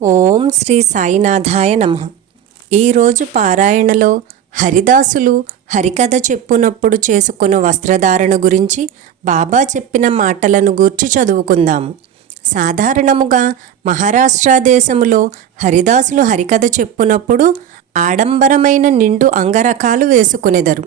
ఓం శ్రీ సాయినాథాయ నమ. ఈరోజు పారాయణలో హరిదాసులు హరికథ చెప్పునప్పుడు చేసుకున్న వస్త్రధారణ గురించి బాబా చెప్పిన మాటలను గూర్చి చదువుకుందాము సాధారణముగా మహారాష్ట్ర దేశములో హరిదాసులు హరికథ చెప్పునప్పుడు ఆడంబరమైన నిండు అంగరకాలు వేసుకునేదరు.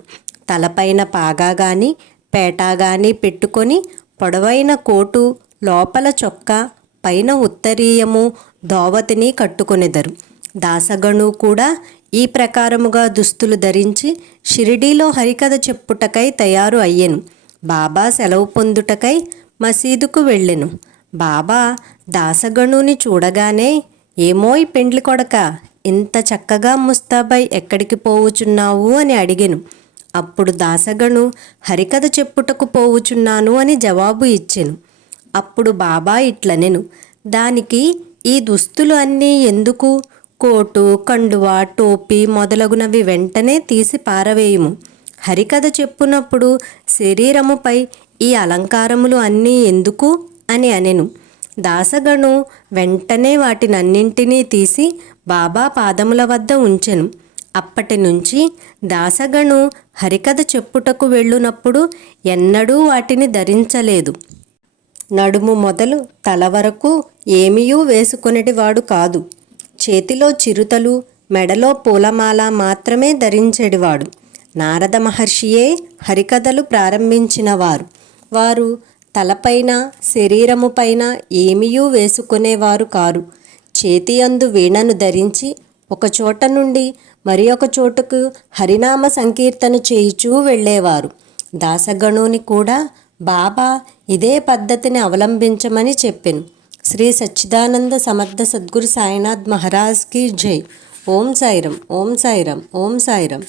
తలపైన పాగా గాని పేటా గాని పెట్టుకొని పొడవైన కోటు లోపల చొక్కా పైన ఉత్తరీయము దోవతిని కట్టుకొనెదరు. దాసగణు కూడా ఈ ప్రకారముగా దుస్తులు ధరించి షిరిడీలో హరికథ చెప్పుటకై తయారు అయ్యెను. బాబా సెలవు పొందుటకై మసీదుకు వెళ్ళెను. బాబా దాసగణుని చూడగానే ఏమోయ్ పెండ్లి కొడక ఇంత చక్కగా ముస్తాబై ఎక్కడికి పోవుచున్నావు? అని అడిగెను. అప్పుడు దాసగణు హరికథ చెప్పుటకు పోవుచున్నాను అని జవాబు ఇచ్చెను. అప్పుడు బాబా ఇట్లనెను. దానికి ఈ దుస్తులు అన్నీ ఎందుకు? కోటు కండువా టోపీ మొదలగునవి వెంటనే తీసి పారవేయుము. హరికథ చెప్పునప్పుడు శరీరముపై ఈ అలంకారములు అన్నీ ఎందుకు? అని అనెను. దాసగను వెంటనే వాటినన్నింటినీ తీసి బాబా పాదముల వద్ద ఉంచెను. అప్పటి నుంచి దాసగను హరికథ చెప్పుటకు వెళ్ళునప్పుడు ఎన్నడూ వాటిని ధరించలేదు. నడుము మొదలు తల వరకు ఏమీయూ వేసుకునేటివాడు కాదు. చేతిలో చిరుతలు మెడలో పూలమాల మాత్రమే ధరించేడివాడు నారద మహర్షియే హరికథలు ప్రారంభించినవారు వారు. తలపైన శరీరము పైన ఏమీయూ వేసుకునేవారు కారు. చేతియందు వీణను ధరించి ఒక చోట నుండి మరి ఒక చోటుకు హరినామ సంకీర్తన చేయుచూ వెళ్ళేవారు. దాసగణుని కూడా బాబా ఇదే పద్ధతిని అవలంబించమని చెప్పెను. శ్రీ సచ్చిదానంద సమర్థ సద్గురు సాయినాథ్ మహారాజ్కి జై. ఓం సాయిరం ఓం సాయిరం ఓం సాయిరం